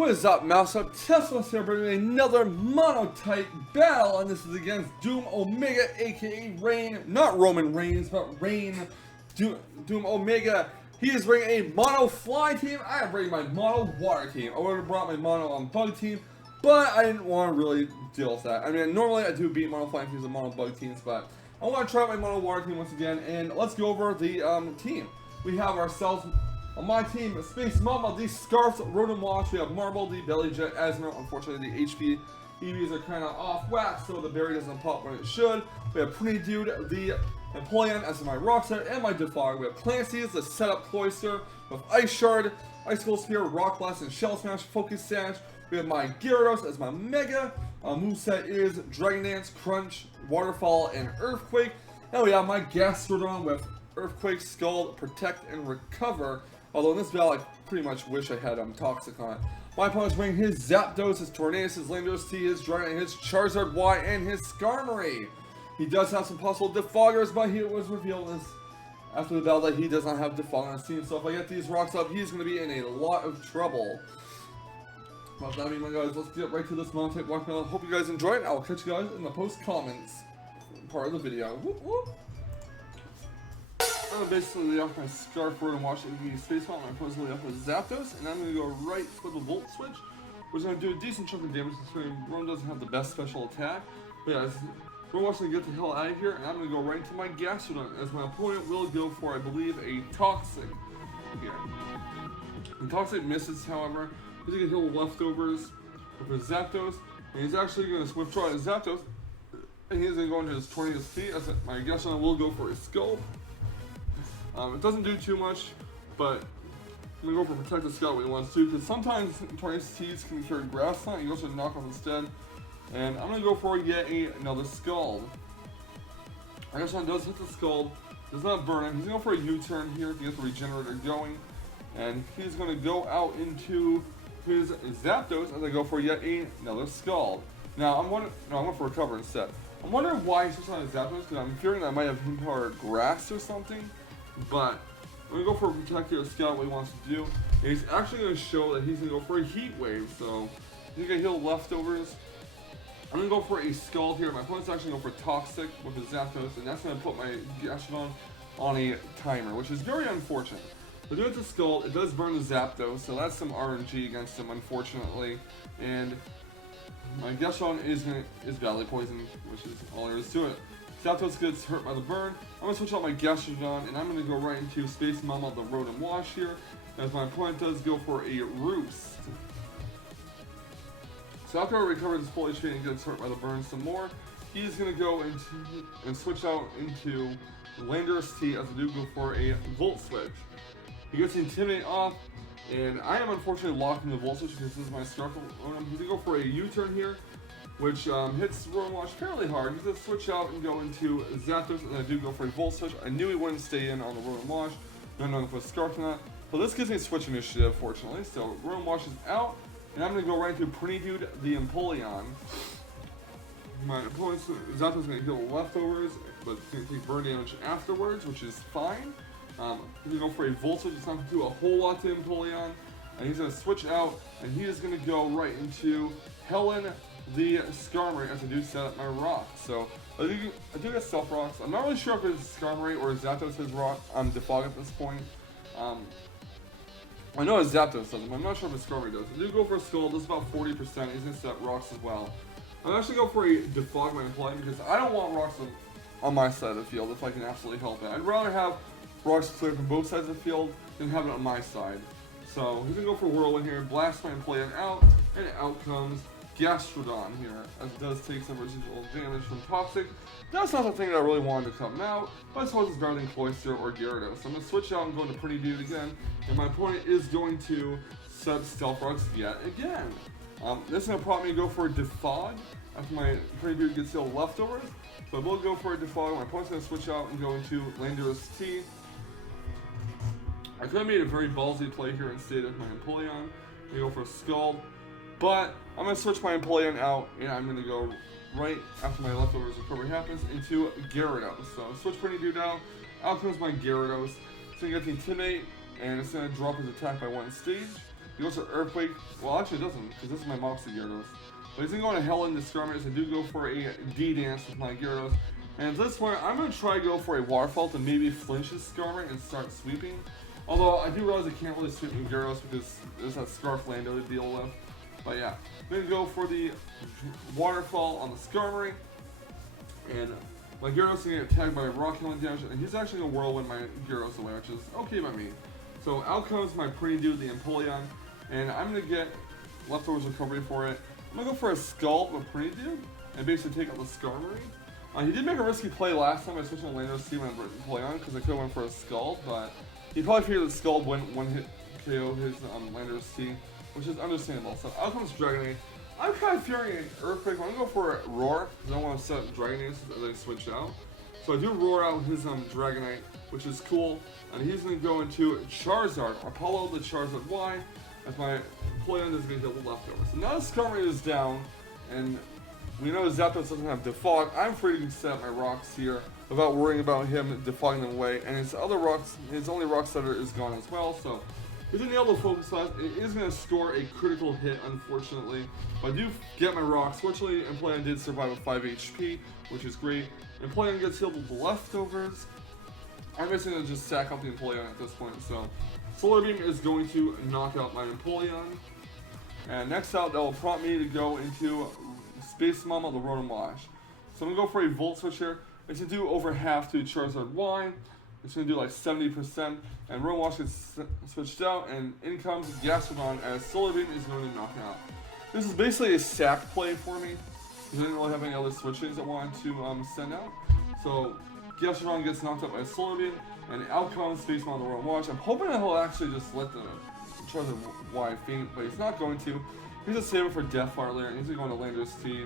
What is up, Mousetrap? Teslamouse here, bringing another mono-type battle, and this is against Doom Omega, aka Rain, not Roman Reigns, but Rain, Doom Omega. He is bringing a mono fly team. I am bringing my mono water team. I would have brought my mono bug team, but I didn't want to really deal with that. I mean, normally I do beat mono flying teams and mono bug teams, but I want to try out my mono water team once again, and let's go over the team. We have ourselves. On my team, Space Mama, the Scarfs, Rodent Wash, we have Marble, the Belly Jet, Asmo. Unfortunately, the HP EVs are kind of off whack, so the berry doesn't pop when it should. We have Pretty Dude, the Napoleon, as my Rock Set, and my Defog. We have Clancy's, the Setup Cloister, with Ice Shard, Icicle Spear, Rock Blast, and Shell Smash, Focus Sash. We have my Gyarados as my Mega. Moveset is Dragon Dance, Crunch, Waterfall, and Earthquake. Now we have my Gastrodon with Earthquake, Scald, Protect, and Recover. Although in this battle, I pretty much wish I had Toxic on it. My opponent's bringing his Zapdos, his Tornadus, his Landorus T, his Dragon, his Charizard Y, and his Skarmory. He does have some possible Defoggers, but it was revealed after the battle that he does not have Defog on his team. So if I get these rocks up, he's going to be in a lot of trouble. Well, that being my guys, let's get right to this mono-type walk battle. Hope you guys enjoyed. I will catch you guys in the post-comments part of the video. Whoop, whoop. I'm basically off my Scarf and Wash the Space Mom. I'm supposedly off with Zapdos, and I'm going to go right for the Volt Switch, which is going to do a decent chunk of damage considering Rome doesn't have the best special attack. But yeah, we're watching to get the hell out of here, and I'm going to go right into my Gastrodon, as my opponent will go for, I believe, a Toxic here. And Toxic misses, however. He's going to heal leftovers with his Zapdos, and he's actually going to withdraw his Zapdos, and he's going to go into his Tornadus T, as my Gastrodon will go for a Skull. It doesn't do too much, but I'm going to go for Protect the Scout when he wants to, because sometimes Tornadus T's can carry Grass Knot, he goes for Knock Off instead, and I'm going to go for yet another Scald. I guess one does hit the Scald, does not burn him, he's going to go for a U-turn here to get the Regenerator going, and he's going to go out into his Zapdos as I go for yet another Scald. Now, I'm going for Recover instead. I'm wondering why he's just on his Zapdos, because I'm fearing that I might have him power Grass or something. But I'm going to go for a Protector Scout, what he wants to do. And he's actually going to show that he's going to go for a Heat Wave, so he's going to heal leftovers. I'm going to go for a Scald here. My opponent's actually going to go for Toxic with his Zapdos, and that's going to put my Gastrodon on a timer, which is very unfortunate. But due to the Scald, it does burn the Zapdos, so that's some RNG against him, unfortunately. And my Gastrodon is badly poisoned, which is all there is to it. Zapdos gets hurt by the burn. I'm going to switch out my Gastrodon, and I'm going to go right into Space Mama, the Rodent Wash here, as my opponent does go for a Roost. So after I recover his full HP and gets hurt by the burn some more, he's going to go into and switch out into Landorus T as I do go for a Volt Switch. He gets the Intimidate off, and I am unfortunately locked in the Volt Switch because this is my Scarf. He's going to go for a U-turn here, which hits Rodent Wash fairly hard. He's going to switch out and go into Zapdos, and I do go for a Volt Switch. I knew he wouldn't stay in on the Rodent Wash, not knowing if a Scarf or not. But this gives me a Switch Initiative, fortunately. So Rodent Wash is out, and I'm going to go right into Pretty Dude, the Empoleon. My opponent's Zapdos is going to heal leftovers, but it's going to take burn damage afterwards, which is fine. He's going to go for a Volt Switch. It's not going to do a whole lot to Empoleon. And he's going to switch out, and he is going to go right into Helen, the Skarmory, as I do set up my rock. So I do get Stealth Rocks. I'm not really sure if it's Skarmory or Zapdos his rock. Defog at this point. I know his Zapdos does it, but I'm not sure if his Skarmory does. I do go for a Skull. This is about 40%. He's going to set rocks as well. I'm actually go for a Defog my Empoleon because I don't want rocks on my side of the field if I can absolutely help it. I'd rather have rocks cleared from both sides of the field than have it on my side. So he's going to go for Whirlwind here, blast my Empoleon out, and out comes Gastrodon here, as it does take some residual damage from Toxic. That's not the thing that I really wanted to come out, but I suppose it's better than Cloyster or Gyarados. So I'm going to switch out and go into Pretty Dude again, and my opponent is going to set Stealth Rocks yet again. This is going to prompt me to go for a Defog after my Pretty Dude gets healed leftovers. So I will go for a Defog. My opponent's going to switch out and go into Landorus T. I could have made a very ballsy play here and stayed with my Empoleon. I go for a Scald. But I'm going to switch my Empoleon out, and I'm going to go right after my leftovers recovery happens into Gyarados. So switch Pretty Dude out comes my Gyarados. It's going to get the Intimidate, and it's going to drop his attack by one stage. He goes for Earthquake. Well, actually it doesn't, because this is my Moxie Gyarados. But he's going to go to Hell in Discriminators. I do go for a D-Dance with my Gyarados. And at this point, I'm going to try to go for a Waterfall to maybe flinch his Skarmory and start sweeping. Although, I do realize I can't really sweep with Gyarados because there's that Scarf Lando to deal with. But yeah, I'm going to go for the Waterfall on the Skarmory. And my Gyarados is going to get tagged by Rock Healing damage. And he's actually going to Whirlwind my Gyarados away, which is okay by me. So out comes my pretty dude, the Empoleon. And I'm going to get Leftovers Recovery for it. I'm going to go for a Scald with Pretty Dude and basically take out the Skarmory. He did make a risky play last time. I switched on Lando C when I play on because I could have went for a Scald, but he probably figured that Scald wouldn't one-hit KO his Lando C, which is understandable. So out comes Dragonite. I'm kind of fearing an Earthquake. I'm going to go for a Roar because I don't want to set Dragonite as I switch out. So I do Roar out his Dragonite, which is cool. And he's going to go into Charizard, Apollo the Charizard Y, as my Empoleon is going to get the Leftovers. So now the Skarmory is down, and we know Zapdos doesn't have Defog. I'm free to set up my rocks here without worrying about him defogging them away. And his other rocks, his only rock setter is gone as well. So he didn't nail the Focus Blast. It is going to score a critical hit, unfortunately. But I do get my rocks. Fortunately, Empoleon did survive with 5 HP, which is great. Empoleon gets healed with the Leftovers. I'm basically going to just sack up the Empoleon at this point. So Solar Beam is going to knock out my Empoleon. And next out, that will prompt me to go into Space Mama, the Rotom Wash. So I'm going to go for a Volt Switch here. It's going to do over half to Charizard Y. It's going to do like 70%. And Rotom Wash gets switched out. And in comes Gastrodon as Solar Beam is going to knock it out. This is basically a sack play for me. I didn't really have any other switchings I wanted to send out. So Gastrodon gets knocked out by Solar Beam. And out comes Space Mama, the Rotom Wash. I'm hoping that he'll actually just let the Charizard Y faint, but he's not going to. He's just saving for Death Fire and he's going to Landorus T.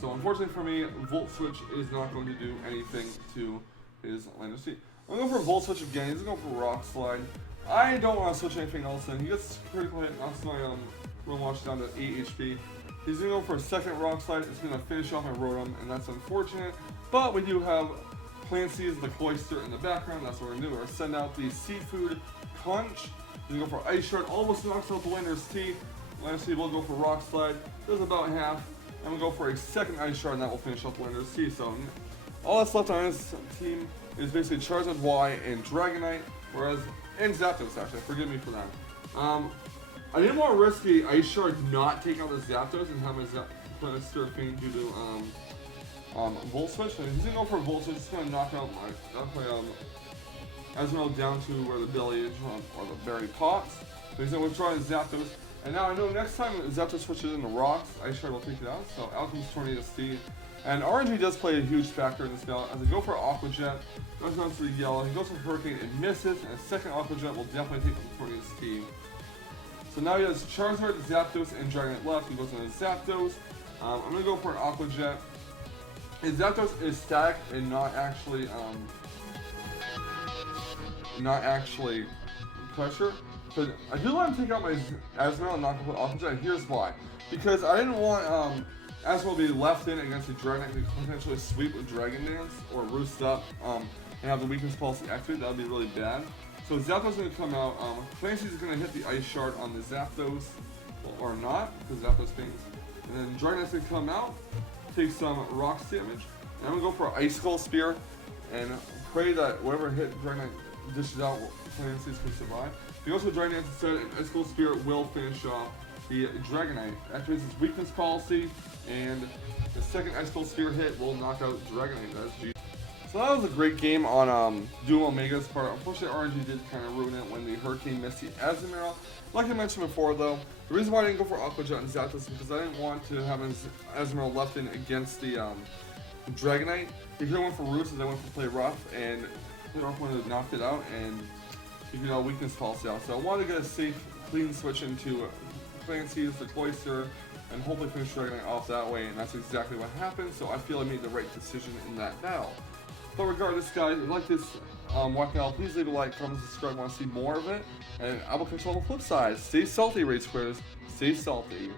So unfortunately for me, Volt Switch is not going to do anything to his Landorus T. I'm going to go for Volt Switch again. He's going to go for Rock Slide. I don't want to switch anything else in. He gets critical hit, knocks my Rotom Wash down to 8 HP. He's going to go for a second Rock Slide. It's going to finish off my Rotom, and that's unfortunate. But we do have Clancy's, the Cloyster in the background. That's what we're going to do. We're going to send out the Seafood Crunch. He's going to go for Ice Shard. Almost knocks out the Landorus T. Landorus T will go for Rock Slide. Does about half. I'm going to go for a second Ice Shard, and that will finish up the Landorus T. So all that's left on his team is basically Charizard Y and Dragonite, and Zapdos actually, forgive me for that. I didn't want to risk the Ice Shard not take out the Zapdos and have my Zapdos start faint due to Volt Switch. And he's going to go for a Volt Switch, it's going to knock out my Asmel down to where the belly is, or the berry pots. So he's going to withdraw his Zapdos. And now I know next time Zapdos switches into Rocks, Ice Shard will take it out. So out comes Tornado Steed. And RNG does play a huge factor in this battle. As I go for Aqua Jet, goes down to the yellow, he goes for Hurricane and misses, and a second Aqua Jet will definitely take out the Tornado Steed. So now he has Charizard, Zapdos, and Dragonite left. He goes into Zapdos. I'm going to go for an Aqua Jet. His Zapdos is static and not actually pressure. But I do want to take out my Asmel and not go for Aqua Jet, and here's why. Because I didn't want Asmel to be left in against a Dragonite to potentially sweep with Dragon Dance or Roost Up and have the Weakness Policy activate. That would be really bad. So Zapdos is going to come out. Clancy's going to hit the Ice Shard on the Zapdos, or not, because Zapdos faints. And then Dragonite's going to come out, take some Rocks damage. And I'm going to go for an Ice Skull Spear and pray that whatever hit Dragonite dishes out, Clancy's can survive. If he goes for Dragon Dance instead, and Ice Skull Spear will finish off the Dragonite. Activates his Weakness Policy, and the second Ice Skull Spear hit will knock out Dragonite. That's G. So that was a great game on Dual Omega's part. Unfortunately, RNG did kind of ruin it when the Hurricane missed the Azumarill. Like I mentioned before, though, the reason why I didn't go for Aqua Jet and Zapdos is because I didn't want to have his Azumarill left in against the Dragonite. He could have went for Roots, and I went for Play Rough, and Play Rough would have knocked it out, and you could Weakness Policy out. So I wanted to get a safe, clean switch into Clancy's, the Cloyster, and hopefully finish Dragonite off that way, and that's exactly what happened. So I feel I made the right decision in that battle. But regardless, guys, if you like this walkout, please leave a like, comment, subscribe if you want to see more of it. And I will catch you on the flip side. Stay salty, race quitters. Stay salty.